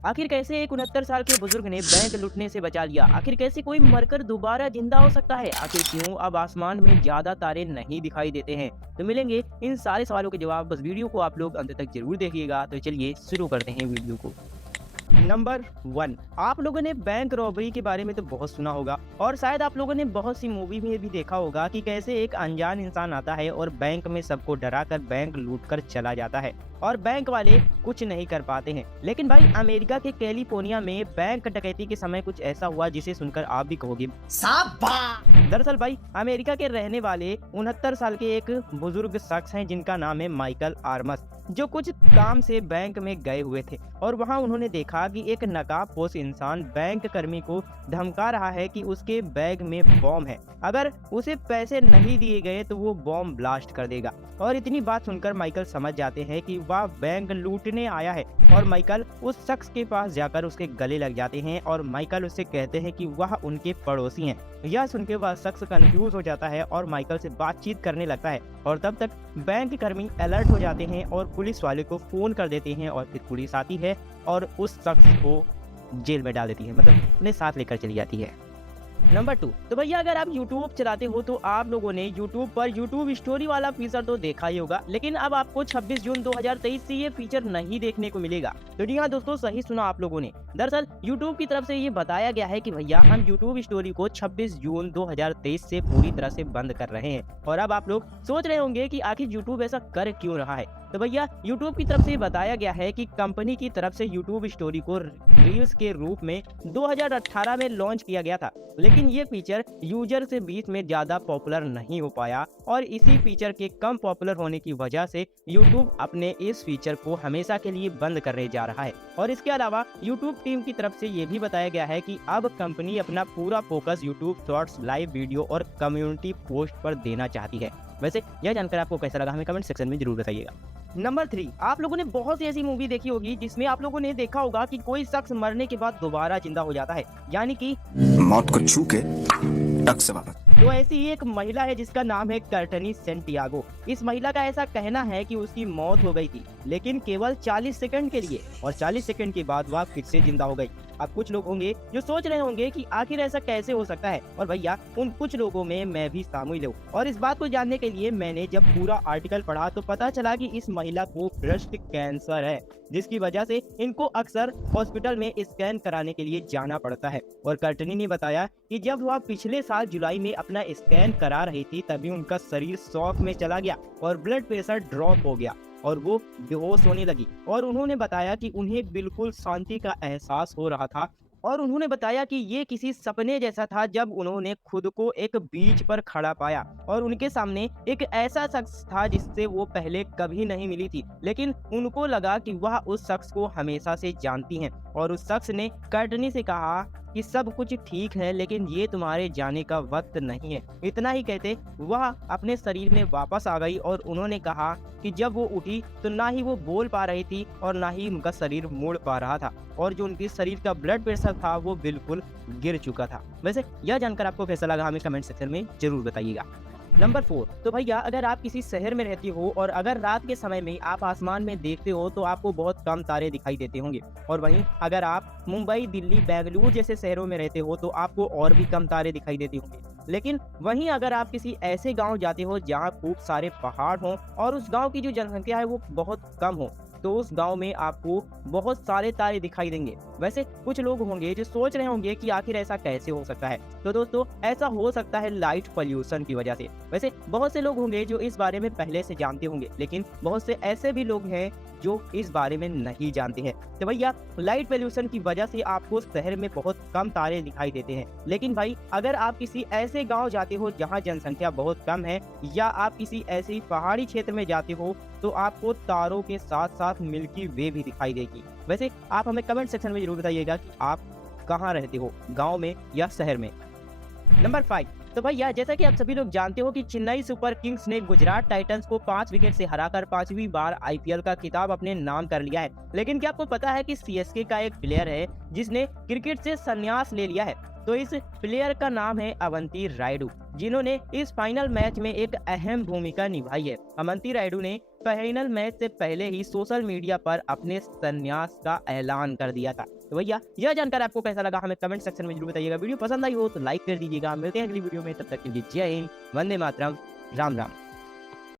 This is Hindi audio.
आखिर कैसे एक 69 साल के बुजुर्ग ने बैंक लूटने से बचा लिया? आखिर कैसे कोई मरकर दोबारा जिंदा हो सकता है? आखिर क्यों अब आसमान में ज्यादा तारे नहीं दिखाई देते हैं? तो मिलेंगे इन सारे सवालों के जवाब। बस वीडियो को आप लोग अंत तक जरूर देखिएगा। तो चलिए शुरू करते हैं वीडियो को। नंबर 1, आप लोगों ने बैंक रॉबरी के बारे में तो बहुत सुना होगा और शायद आप लोगों ने बहुत सी मूवी में भी देखा होगा कि कैसे एक अनजान इंसान आता है और बैंक में सबको डराकर बैंक लूट कर चला जाता है और बैंक वाले कुछ नहीं कर पाते हैं। लेकिन भाई अमेरिका के कैलिफोर्निया में बैंक डकैती के समय कुछ ऐसा हुआ जिसे सुनकर आप भी कहोगे शाबाश। दरअसल भाई अमेरिका के रहने वाले 69 साल के एक बुजुर्ग शख्स हैं जिनका नाम है माइकल आर्मस, जो कुछ काम से बैंक में गए हुए थे और वहां उन्होंने देखा कि एक नकाबपोश इंसान बैंक कर्मी को धमका रहा है कि उसके बैग में बॉम्ब है, अगर उसे पैसे नहीं दिए गए तो वो बॉम्ब ब्लास्ट कर देगा। और इतनी बात सुनकर माइकल समझ जाते हैं कि वह बैंक लूटने आया है और माइकल उस शख्स के पास जाकर उसके गले लग जाते हैं और माइकल उससे कहते हैं कि वह उनके पड़ोसी हैं। यह सुनकर वह शख्स कंफ्यूज हो जाता है और माइकल से बातचीत करने लगता है और तब तक बैंक कर्मी अलर्ट हो जाते हैं और पुलिस वाले को फोन कर देते हैं और फिर पुलिस आती है और उस शख्स को जेल में डाल देती है, मतलब उन्हें साथ लेकर चली जाती है। नंबर 2, तो भैया अगर आप YouTube चलाते हो तो आप लोगों ने YouTube पर YouTube स्टोरी वाला फीचर तो देखा ही होगा, लेकिन अब आपको 26 जून 2023 से ये फीचर नहीं देखने को मिलेगा। तो जी हाँ दोस्तों, सही सुना आप लोगों ने। दरअसल YouTube की तरफ से ये बताया गया है कि भैया हम YouTube स्टोरी को 26 जून 2023 से पूरी तरह से बंद कर रहे हैं। और अब आप लोग सोच रहे होंगे कि आखिर YouTube ऐसा कर क्यों रहा है। तो भैया YouTube की तरफ से बताया गया है कि कंपनी की तरफ से YouTube स्टोरी को रील्स के रूप में 2018 में लॉन्च किया गया था, लेकिन ये फीचर यूजर से बीच में ज्यादा पॉपुलर नहीं हो पाया और इसी फीचर के कम पॉपुलर होने की वजह से YouTube अपने इस फीचर को हमेशा के लिए बंद करने जा रहा है। और इसके अलावा YouTube टीम की तरफ से ये भी बताया गया है कि अब कंपनी अपना पूरा focus YouTube shorts, live video और कम्युनिटी पोस्ट पर देना चाहती है। वैसे यह जानकर आपको कैसा लगा हमें कमेंट सेक्शन में जरूर बताइएगा। नंबर 3, आप लोगों ने बहुत सी ऐसी मूवी देखी होगी जिसमें आप लोगों ने देखा होगा कि कोई शख्स मरने के बाद दोबारा जिंदा हो जाता है, यानी कि मौत को छू के टक से वापस। तो ऐसी ही एक महिला है जिसका नाम है कर्टनी सेंटियागो। इस महिला का ऐसा कहना है कि उसकी मौत हो गई थी, लेकिन केवल 40 सेकंड के लिए, और 40 सेकंड के बाद वह फिर से जिंदा हो गई। अब कुछ लोग होंगे जो सोच रहे होंगे कि आखिर ऐसा कैसे हो सकता है, और भैया उन कुछ लोगों में मैं भी शामिल हूँ। और इस बात को जानने के लिए मैंने जब पूरा आर्टिकल पढ़ा तो पता चला कि इस महिला को ब्रेस्ट कैंसर है, जिसकी वजह से इनको अक्सर हॉस्पिटल में स्कैन कराने के लिए जाना पड़ता है। और कर्टनी ने बताया कि जब वह पिछले साल जुलाई में अपना स्कैन करा रही थी तभी उनका शरीर शॉक में चला गया और ब्लड प्रेशर ड्रॉप हो गया और वो बेहोश होने लगी। और उन्होंने बताया कि उन्हें बिल्कुल शांति का एहसास हो रहा था और उन्होंने बताया कि ये किसी सपने जैसा था जब उन्होंने खुद को एक बीच पर खड़ा पाया और उनके सामने एक ऐसा शख्स था जिससे वो पहले कभी नहीं मिली थी, लेकिन उनको लगा कि वह उस शख्स को हमेशा से जानती हैं। और उस शख्स ने कर्टनी से कहा कि सब कुछ ठीक है, लेकिन ये तुम्हारे जाने का वक्त नहीं है। इतना ही कहते वह अपने शरीर में वापस आ गई और उन्होंने कहा कि जब वो उठी तो ना ही वो बोल पा रही थी और ना ही उनका शरीर मुड़ पा रहा था और जो उनके शरीर का ब्लड प्रेशर था वो बिल्कुल गिर चुका था। वैसे यह जानकर आपको कैसा लगा हमें कमेंट सेक्शन में जरूर बताइएगा। नंबर 4, तो भैया अगर आप किसी शहर में रहती हो और अगर रात के समय में आप आसमान में देखते हो तो आपको बहुत कम तारे दिखाई देते होंगे, और वहीं अगर आप मुंबई, दिल्ली, बेंगलुरु जैसे शहरों में रहते हो तो आपको और भी कम तारे दिखाई देते होंगे। लेकिन वहीं अगर आप किसी ऐसे गांव जाते हो जहां खूब सारे पहाड़ हों और उस गांव की जो जनसंख्या है वो बहुत कम हो तो उस गांव में आपको बहुत सारे तारे दिखाई देंगे। वैसे कुछ लोग होंगे जो सोच रहे होंगे कि आखिर ऐसा कैसे हो सकता है। तो दोस्तों ऐसा हो सकता है लाइट पोल्यूशन की वजह से। वैसे बहुत से लोग होंगे जो इस बारे में पहले से जानते होंगे, लेकिन बहुत से ऐसे भी लोग हैं जो इस बारे में नहीं जानते हैं। तो भैया लाइट पोल्यूशन की वजह से आपको शहर में बहुत कम तारे दिखाई देते हैं, लेकिन भाई अगर आप किसी ऐसे गांव जाते हो जहां जनसंख्या बहुत कम है या आप किसी ऐसी पहाड़ी क्षेत्र में जाते हो तो आपको तारों के साथ साथ मिल्की वे भी दिखाई देगी। वैसे आप हमें कमेंट सेक्शन में जरूर बताइएगा कि आप कहाँ रहते हो, गांव में या शहर में। नंबर 5, तो भैया जैसा कि आप सभी लोग जानते हो कि चेन्नई सुपर किंग्स ने गुजरात टाइटंस को 5 विकेट से हराकर 5वीं बार आईपीएल का खिताब अपने नाम कर लिया है। लेकिन क्या आपको पता है कि सीएसके का एक प्लेयर है जिसने क्रिकेट से संन्यास ले लिया है? तो इस प्लेयर का नाम है अवंती रायडू, जिन्होंने इस फाइनल मैच में एक अहम भूमिका निभाई है। अवंती रायडू ने फाइनल मैच से पहले ही सोशल मीडिया पर अपने संन्यास का ऐलान कर दिया था। तो भैया यह जानकर आपको कैसा लगा हमें कमेंट सेक्शन में जरूर बताइएगा। वीडियो पसंद आई हो तो लाइक कर दीजिएगा। मिलते हैं अगली वीडियो में, तब तक के लिए जय हिंद, वंदे मातरम, राम राम।